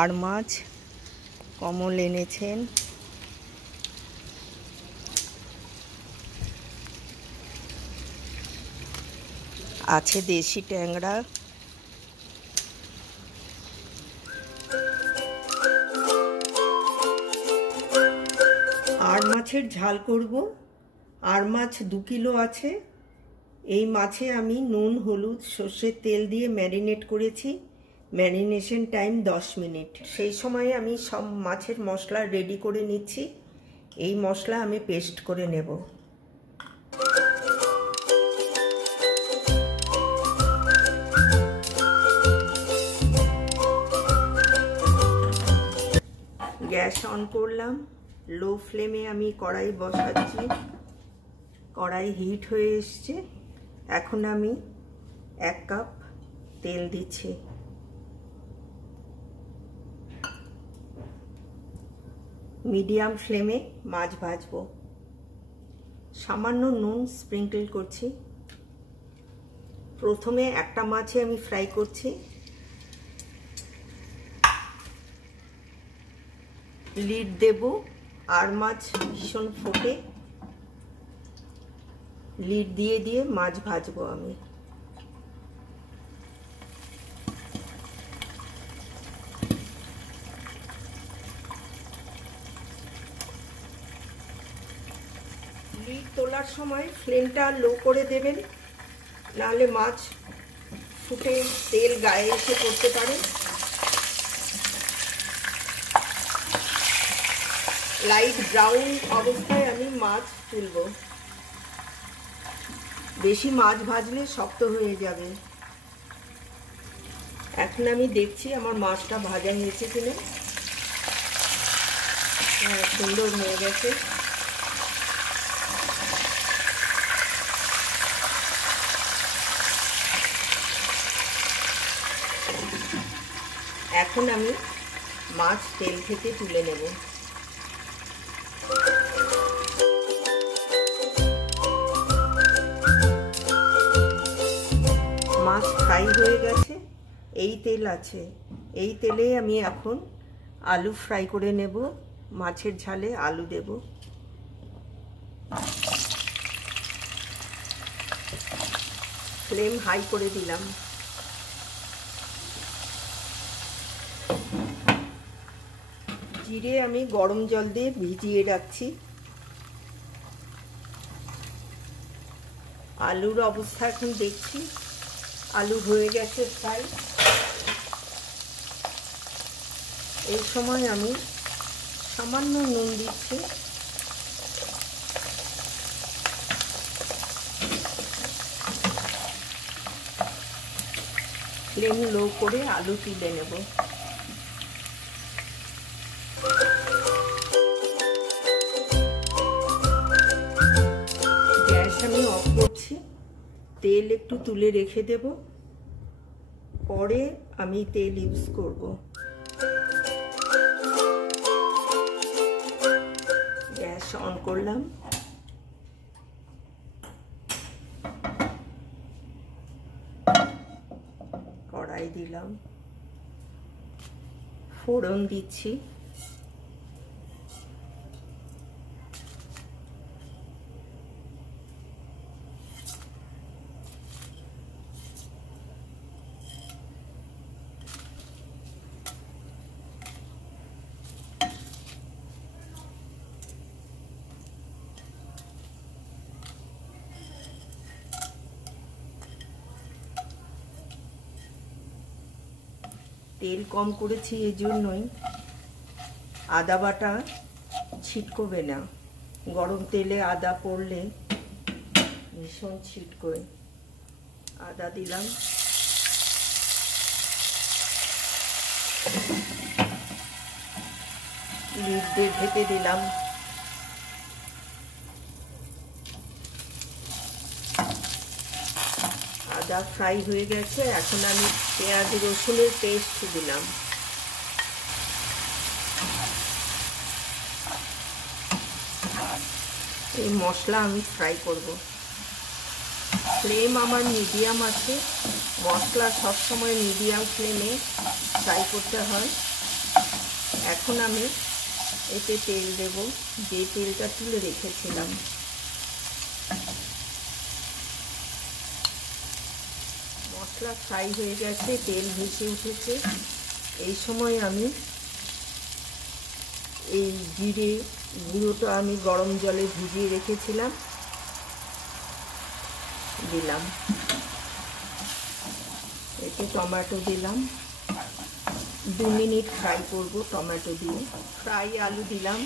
আর মাছ কমল এনেছেন। আছে দেশি ট্যাংরা। আর মাছের ঝাল করব। আর মাছ 2 কিলো আছে। এই মাছে আমি নুন, হলুদ, সর্ষের তেল দিয়ে ম্যারিনেট করেছি। Marination time 10 minute. সেই সময়ে আমি সব মাছের মশলা রেডি করে নিচ্ছি। এই মশলা আমি পেস্ট করে নেব। গ্যাস অন করলাম। লো ফ্লেমে আমি কড়াই বসাচ্ছি। কড়াই হিট হয়ে এসছে। এখন আমি 1 কাপ তেল দিচ্ছি। মিডিয়াম ফ্লেমে মাছ ভাজবো। সামান্য নুন স্প্রিঙ্কল করছি। প্রথমে একটা মাছে আমি ফ্রাই করছি। লিড দেব। আর মাছ ভীষণ ফোটে। লিড দিয়ে দিয়ে মাছ ভাজবো আমি। লিড তোলার সময় ফ্লেমটা লো করে দেবেন, নাহলে মাছ ফুটে তেল গায়ে এসে পড়তে পারে। লাইট ব্রাউন অবস্থায় আমি মাছ তুলব। বেশি মাছ ভাজলে শক্ত হয়ে যাবে। এখন আমি দেখছি আমার মাছটা ভাজা হয়েছে কিনা। হ্যাঁ, সুন্দর হয়ে গেছে। এখন আমি মাছ তেল থেকে তুলে নেব। মাছ ফ্রাই হয়ে গেছে। এই তেল আছে। এই তেলে আমি এখন আলু ফ্রাই করে নেব। মাছের ঝালে আলু দেব। ফ্লেম হাই করে দিলাম। জিরে আমি গরম জল দিয়ে ভিজিয়ে রাখছি। আলুর অবস্থা এখন দেখছি। আলু হয়ে গেছে ফ্রাই। এই সময় আমি সামান্য নুন দিচ্ছি। ফ্লেম লো করে আলু তুলে নেব। গ্যাস আমি অফ করছি। তেল একটু তুলে রেখে দেব, পরে আমি তেল ইউজ করব। গ্যাস অন করলাম। কড়াই দিলাম। ফোড়ন দিচ্ছি। তেল কম করেছি এই জন্যই। আদা বাটা ছিটকবে না। গরম তেলে আদা পড়লে ভীষণ ছিটকোয়। আদা দিলাম। লিড দিয়ে ঢেকে দিলাম। আদা ফ্রাই হয়ে গেছে। এখন আমি পেঁয়াজ রসুনের পেস্ট দিলাম। এই মশলা আমি ফ্রাই করব। ফ্লেম আমার মিডিয়াম আছে। মশলা সব সময় মিডিয়াম ফ্লেমে ফ্রাই করতে হয়। এখন আমি এতে তেল দেব, যে তেলটা তুলে রেখেছিলাম। মশলা ফ্রাই হয়ে গেছে, তেল ভেসে উঠেছে। এই সময় আমি এই জিরে গুঁড়োটা আমি গরম জলে ভিজিয়ে রেখেছিলাম দিলাম। এতে টমেটো দিলাম, 2 মিনিট ফ্রাই করব টমেটো দিয়ে। ফ্রাই আলু দিলাম,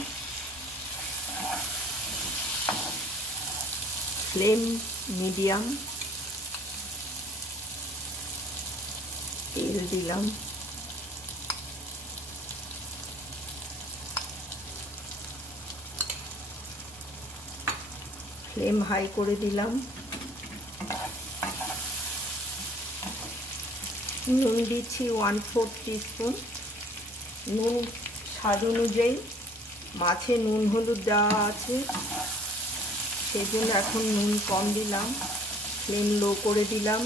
ফ্লেম মিডিয়াম। তেল দিলাম, ফ্লেম হাই করে দিলাম। নুন দিচ্ছি 1/4 টিস্পুন। নুন স্বাদ অনুযায়ী, মাছে নুন হলুদ দেওয়া আছে সেজন্য এখন নুন কম দিলাম। ফ্লেম লো করে দিলাম।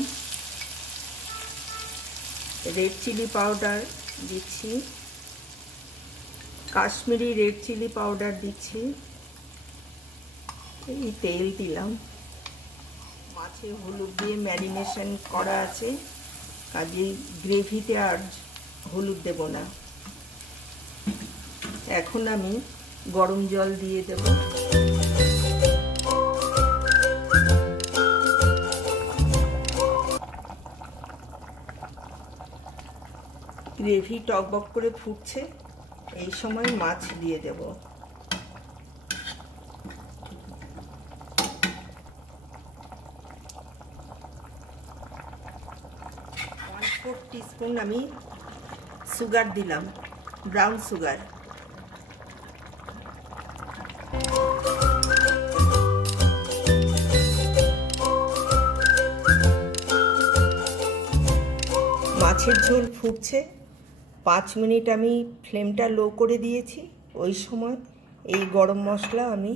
রেড চিলি পাউডার দিচ্ছি, কাশ্মীরি রেড চিলি পাউডার দিচ্ছি। এই তেল দিলাম। মাছে হলুদ দিয়ে ম্যারিনেশন করা আছে, কাজেই গ্রেভিতে আর হলুদ দেব না। এখন আমি গরম জল দিয়ে দেব। গ্রেভি টকবক করে ফুটছে, এই সময় মাছ দিয়ে দেব। 1/4 টিস্পুন আমি সুগার দিলাম, ব্রাউন সুগার। মাছের ঝোল ফুটছে, 5 মিনিট আমি ফ্লেমটা লো করে দিয়েছি। ওই সময় এই গরম মশলা আমি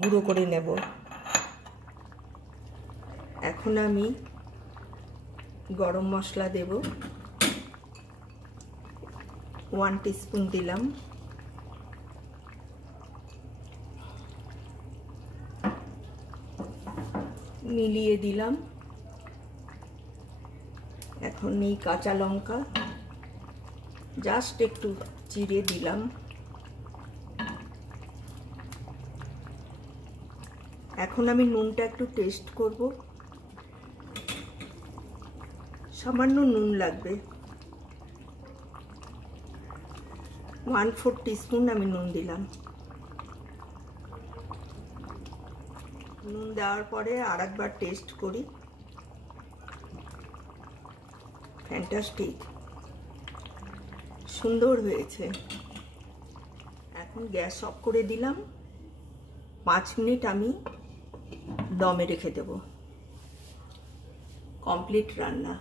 গুঁড়ো করে নেব। এখন আমি গরম মশলা দেব, 1 টিস্পুন দিলাম। মিলিয়ে দিলাম। এখন এই কাঁচা লঙ্কা জাস্ট একটু চিড়ে দিলাম। এখন আমি নুনটা একটু টেস্ট করব, সামান্য নুন লাগবে। 1/4 টিস্পুন আমি নুন দিলাম। নুন দেওয়ার পরে আরেকবার টেস্ট করি। ফ্যান্টাস্টিক, সুন্দর হয়েছে। এখন গ্যাস অফ করে দিলাম। 5 মিনিট আমি দমে রেখে দেব। কমপ্লিট রান্না।